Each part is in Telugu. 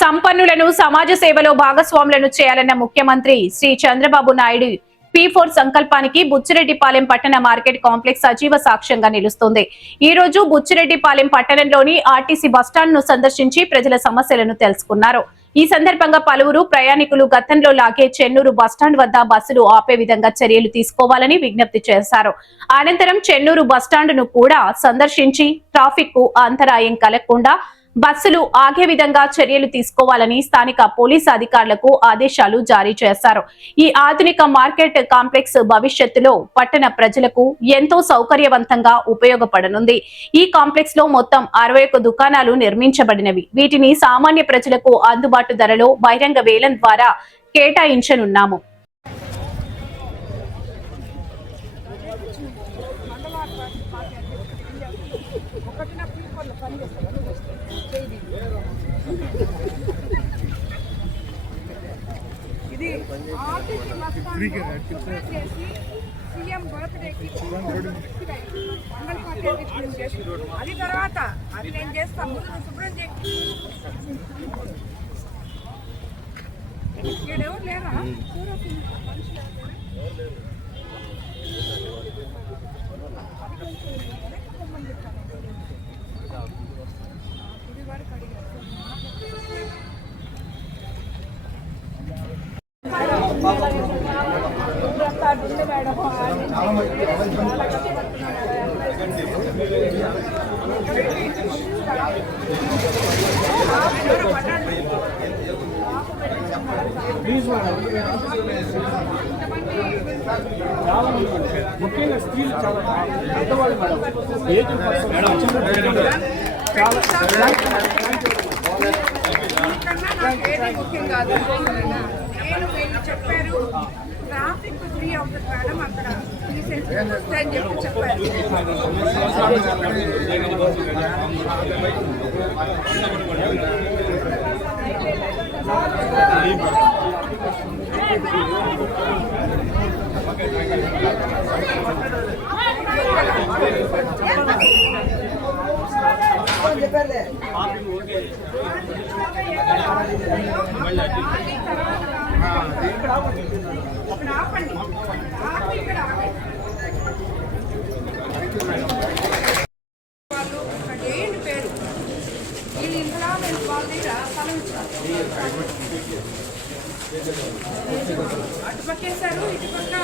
సంపన్నులను సమాజ సేవలో భాగస్వాములను చేయాలన్న ముఖ్యమంత్రి శ్రీ చంద్రబాబు నాయుడు P4 సంకల్పానికి బుచ్చిరెడ్డిపాలెం పట్టణ మార్కెట్ కాంప్లెక్స్ సజీవ సాక్ష్యంగా నిలుస్తుంది. ఈ రోజు బుచ్చిరెడ్డిపాలెం పట్టణంలోని ఆర్టీసీ బస్టాండ్ ను సందర్శించి ప్రజల సమస్యలను తెలుసుకున్నారు. ఈ సందర్భంగా పలువురు ప్రయాణికులు గతంలో లాగే చెన్నూరు బస్టాండ్ వద్ద బస్సులు ఆపే విధంగా చర్యలు తీసుకోవాలని విజ్ఞప్తి చేశారు. అనంతరం చెన్నూరు బస్టాండ్ ను కూడా సందర్శించి ట్రాఫిక్ కు అంతరాయం కలగకుండా బస్సులు ఆగే విధంగా చర్యలు తీసుకోవాలని స్థానిక పోలీసు అధికారులకు ఆదేశాలు జారీ చేశారు. ఈ ఆధునిక మార్కెట్ కాంప్లెక్స్ భవిష్యత్తులో పట్టణ ప్రజలకు ఎంతో సౌకర్యవంతంగా ఉపయోగపడనుంది. ఈ కాంప్లెక్స్ లో మొత్తం 61 దుకాణాలు నిర్మించబడినవి. వీటిని సామాన్య ప్రజలకు అందుబాటు ధరలో బహిరంగ వేలం ద్వారా కేటాయించనున్నాము. ఇది ఆర్టీసీ బస్టాండ్ చేసి సీఎం బర్త్డేకి మంగళ పార్టీ చేసి అది తర్వాత అది నేను చేస్తాను. ముందు శుభ్రం చేసి ఎవరు లేరా ముఖ్యంగా స్త్రీలు చాలా పెద్దవాళ్ళు మేడం ఏజ్ ముఖ్యం కాదు. నేను వీళ్ళు చెప్పారు ట్రాఫిక్ ఫ్రీ అవుతుంది మేడం, అక్కడ వస్తాయని చెప్పారు. ఏంటి పేరు వీళ్ళు ఇంట్లో వాళ్ళ దగ్గర స్థలం ఇచ్చారు, అటుపక్కేశారు, ఇటుపక్క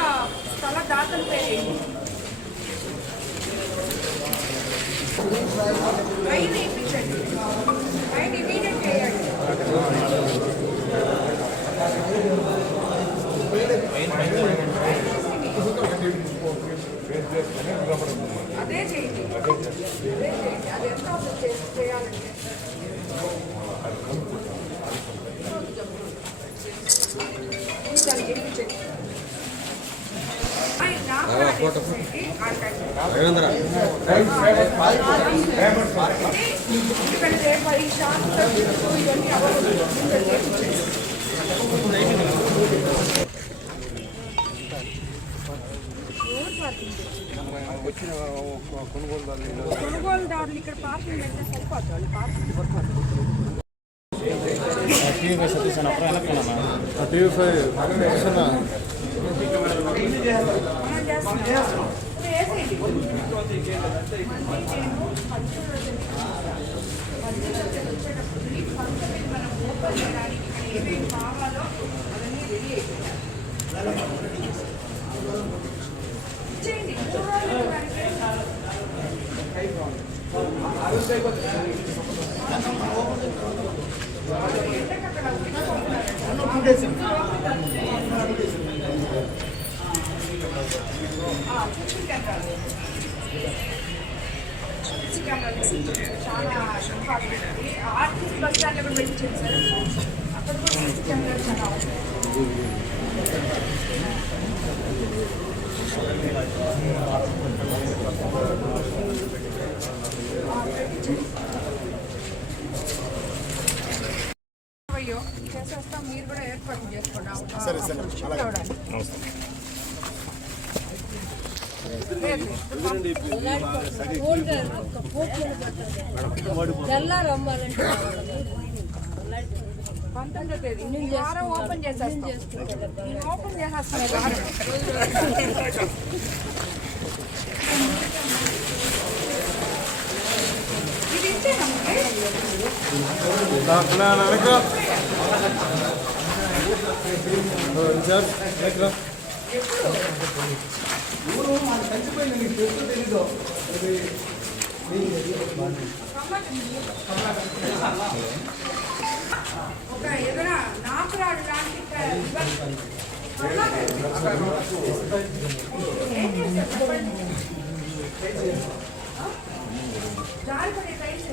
స్థల దాతలు పేరు పైన ఇప్పించండి, పైన ఇమీడియట్ చేయండి. అదే చేయండి, అది ఎంత చేయాలంటే దానికి ఇప్పించండి. కొనుగోలుదారులు ఇక్కడ పార్కింగ్ పెడితే సరిపోతుంది. కావాలో అవన్నీ రెడీ చేయండి. చాలా ఆర్టీసీ బస్ స్టాండ్ కూడా పెట్టించారు సార్, అక్కడ కూడా సీసీ కెమెరాలు చాలా అవసరం. చేసేస్తాం, మీరు కూడా ఏర్పాటు చేసుకోండి. తెల్లారమ్మాలంటే 19వ తేదీ ఈ వారం ఓపెన్ చేసేస్తాం. నేను ఓపెన్ చేసేస్తాను ఈ వారం. ఇది ఇచ్చేనమ్మా. ఒక ఏదైనా నాకురాడు లాంటి జారిపడే tiles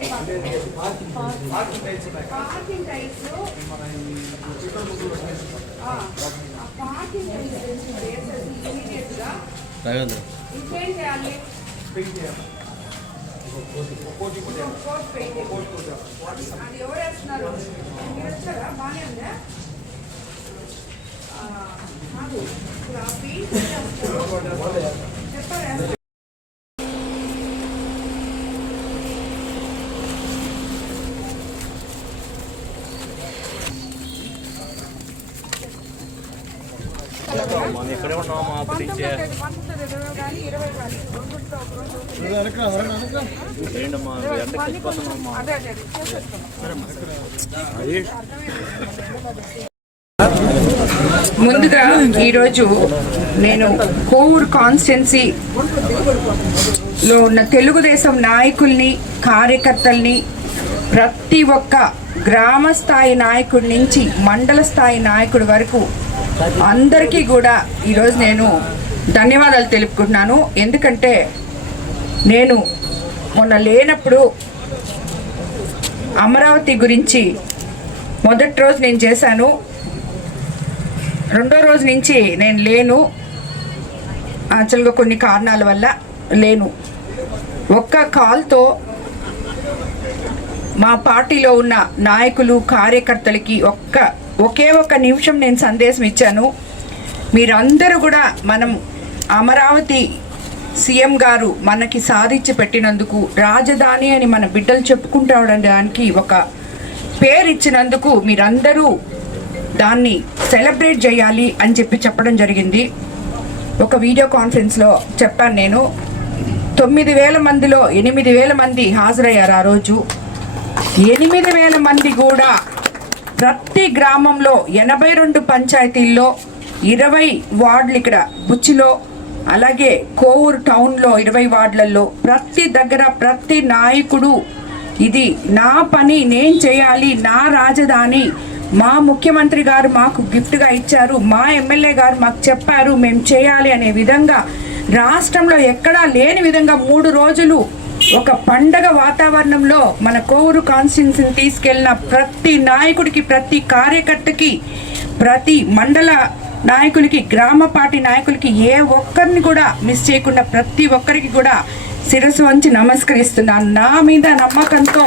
parking tiles parking tiles immediate గా ఇంకేం చేయాలి? అది ఎవరు వేస్తున్నారు? మీరు వచ్చారా? బాగానే ఉందా? చెప్పారా? ఎక్కడే ఉన్నామా అప్పటి నుంచే ఏంటమ్మా ముందుగా ఈరోజు నేను కోవూరు కాన్స్టిట్యున్సీలో ఉన్న తెలుగుదేశం నాయకుల్ని, కార్యకర్తల్ని, ప్రతి ఒక్క గ్రామ స్థాయి నాయకుడి నుంచి మండల స్థాయి నాయకుడి వరకు అందరికీ కూడా ఈరోజు నేను ధన్యవాదాలు తెలుపుకుంటున్నాను. ఎందుకంటే నేను మొన్న లేనప్పుడు అమరావతి గురించి మొదటి రోజు నేను చేశాను, రెండో రోజు నుంచి నేను లేను. యాక్చువల్గా కొన్ని కారణాల వల్ల లేను. ఒక్క కాల్తో మా పార్టీలో ఉన్న నాయకులు, కార్యకర్తలకి ఒకే ఒక్క నిమిషం నేను సందేశం ఇచ్చాను. మీరందరూ కూడా మనం అమరావతి సీఎం గారు మనకి సాధించి పెట్టినందుకు, రాజధాని అని మన బిడ్డలు చెప్పుకుంటాడానికి ఒక పేరు ఇచ్చినందుకు మీరందరూ దాన్ని సెలబ్రేట్ చేయాలి అని చెప్పడం జరిగింది. ఒక వీడియో కాన్ఫరెన్స్లో చెప్పాను నేను. 9,000 మందిలో 8,000 మంది హాజరయ్యారు ఆ రోజు. 8,000 మంది కూడా ప్రతి గ్రామంలో 82 పంచాయతీల్లో 20 వార్డులు, ఇక్కడ బుచ్చిలో, అలాగే కోవూరు టౌన్లో 20 వార్డులలో, ప్రతి దగ్గర ప్రతి నాయకుడు ఇది నా పని, నేను చేయాలి, నా రాజధాని, మా ముఖ్యమంత్రి గారు మాకు గిఫ్ట్గా ఇచ్చారు, మా ఎమ్మెల్యే గారు మాకు చెప్పారు, మేము చేయాలి అనే విధంగా రాష్ట్రంలో ఎక్కడా లేని విధంగా 3 రోజులు ఒక పండగ వాతావరణంలో మన కోవూరు కాన్స్టిట్యున్సీని తీసుకెళ్లిన ప్రతి నాయకుడికి, ప్రతి కార్యకర్తకి, ప్రతి మండల నాయకులకి, గ్రామ పార్టీ నాయకులకి ఏ ఒక్కరిని కూడా మిస్ చేయకుండా ప్రతి ఒక్కరికి కూడా శిరస్సు వంచి నమస్కరిస్తున్నాను. నా మీద నమ్మకంతో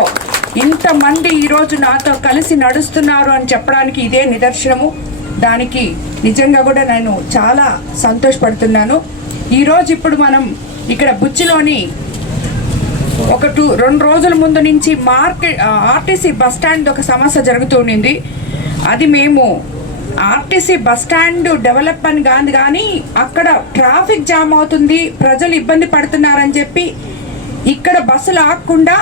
ఇంతమంది ఈరోజు నాతో కలిసి నడుస్తున్నారు అని చెప్పడానికి ఇదే నిదర్శనము. దానికి నిజంగా కూడా నేను చాలా సంతోషపడుతున్నాను. ఈరోజు ఇప్పుడు మనం ఇక్కడ బుచ్చిలోని ఒక 2 రోజుల ముందు నుంచి ఆర్టీసీ బస్టాండ్ ఒక సమస్య జరుగుతూ ఉండింది. అది మేము ఆర్టీసీ బస్టాండ్ డెవలప్ అని కాదు, కానీ అక్కడ ట్రాఫిక్ జామ్ అవుతుంది, ప్రజలు ఇబ్బంది పడుతున్నారని చెప్పి ఇక్కడ బస్సులు ఆగకుండా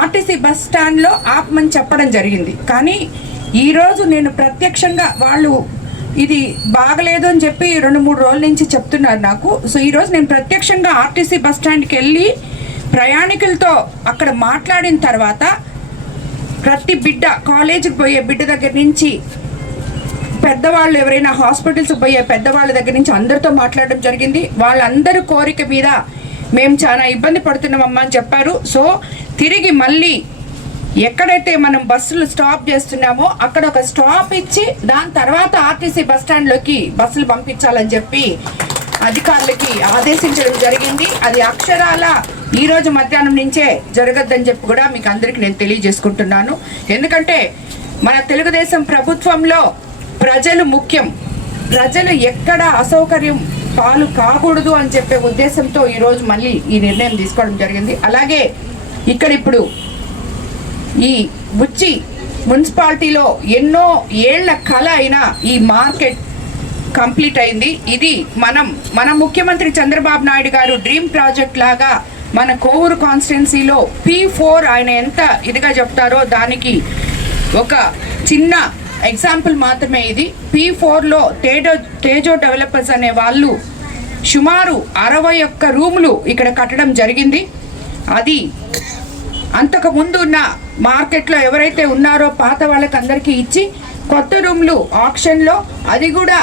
ఆర్టీసీ బస్ స్టాండ్లో ఆపమని చెప్పడం జరిగింది. కానీ ఈరోజు నేను ప్రత్యక్షంగా వాళ్ళు ఇది బాగలేదు అని చెప్పి 2-3 రోజుల నుంచి చెప్తున్నారు నాకు. సో ఈరోజు నేను ప్రత్యక్షంగా ఆర్టీసీ బస్ స్టాండ్కి వెళ్ళి ప్రయాణికులతో అక్కడ మాట్లాడిన తర్వాత ప్రతి బిడ్డ, కాలేజీకి పోయే బిడ్డ దగ్గర నుంచి పెద్దవాళ్ళు, ఎవరైనా హాస్పిటల్స్కి పోయే పెద్దవాళ్ళ దగ్గర నుంచి అందరితో మాట్లాడడం జరిగింది. వాళ్ళందరూ కోరిక మీద మేము చాలా ఇబ్బంది పడుతున్నామమ్మా అని చెప్పారు. సో తిరిగి మళ్ళీ ఎక్కడైతే మనం బస్సులు స్టాప్ చేస్తున్నామో అక్కడ ఒక స్టాప్ ఇచ్చి దాని తర్వాత ఆర్టీసీ బస్ స్టాండ్లోకి బస్సులు పంపించాలని చెప్పి అధికారులకి ఆదేశించడం జరిగింది. అది అక్షరాల ఈరోజు మధ్యాహ్నం నుంచే జరగద్దని చెప్పి కూడా మీకు అందరికీ నేను తెలియజేసుకుంటున్నాను. ఎందుకంటే మన తెలుగుదేశం ప్రభుత్వంలో ప్రజలు ముఖ్యం, ప్రజలు ఎక్కడ అసౌకర్యం పాలు కాకూడదు అని చెప్పే ఉద్దేశంతో ఈరోజు మళ్ళీ ఈ నిర్ణయం తీసుకోవడం జరిగింది. అలాగే ఇక్కడ ఇప్పుడు ఈ బుచ్చి మున్సిపాలిటీలో ఎన్నో ఏళ్ల కళ అయిన ఈ మార్కెట్ కంప్లీట్ అయింది. ఇది మన ముఖ్యమంత్రి చంద్రబాబు నాయుడు గారు డ్రీమ్ ప్రాజెక్ట్ లాగా మన కోవూరు కాన్స్టిట్యున్సీలో P4 ఆయన ఎంత ఇదిగా చెప్తారో దానికి ఒక చిన్న ఎగ్జాంపుల్ మాత్రమే ఇది. P4లో తేజో డెవలపర్స్ అనే వాళ్ళు సుమారు 61 రూములు ఇక్కడ కట్టడం జరిగింది. అది అంతకు ముందు ఉన్న మార్కెట్లో ఎవరైతే ఉన్నారో పాత వాళ్ళకి అందరికీ ఇచ్చి కొత్త రూమ్లు ఆక్షన్లో, అది కూడా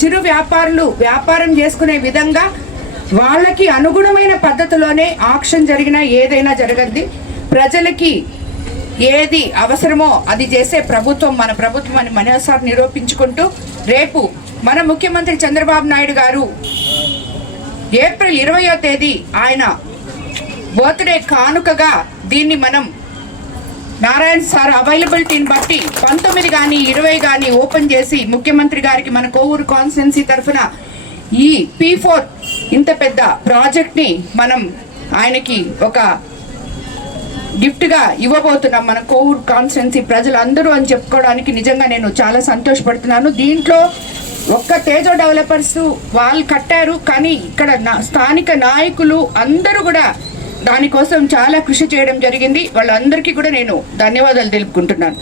చిరు వ్యాపారులు వ్యాపారం చేసుకునే విధంగా వాళ్ళకి అనుగుణమైన పద్ధతిలోనే ఆక్షన్ జరిగినా ఏదైనా జరగద్ది. ప్రజలకి ఏది అవసరమో అది చేసే ప్రభుత్వం మన ప్రభుత్వం అని మనసారి నిరూపించుకుంటూ, రేపు మన ముఖ్యమంత్రి చంద్రబాబు నాయుడు గారు ఏప్రిల్ 20వ తేదీ ఆయన బర్త్డే కానుకగా దీన్ని మనం నారాయణ సార్ అవైలబిలిటీని బట్టి 19 కానీ 20 కానీ ఓపెన్ చేసి ముఖ్యమంత్రి గారికి మన కోవూరు కాన్స్టిట్యున్సీ తరఫున ఈ P4 ఇంత పెద్ద ప్రాజెక్ట్ని మనం ఆయనకి ఒక గిఫ్ట్గా ఇవ్వబోతున్నాం మన కోవూరు కాన్స్టిట్యున్సీ ప్రజలందరూ అని చెప్పుకోవడానికి నిజంగా నేను చాలా సంతోషపడుతున్నాను. దీంట్లో ఒక్క తేజో డెవలపర్స్ వాళ్ళు కట్టారు, కానీ ఇక్కడ స్థానిక నాయకులు అందరూ కూడా దానికోసం చాలా కృషి చేయడం జరిగింది. వాళ్ళందరికీ కూడా నేను ధన్యవాదాలు తెలుపుకుంటున్నాను.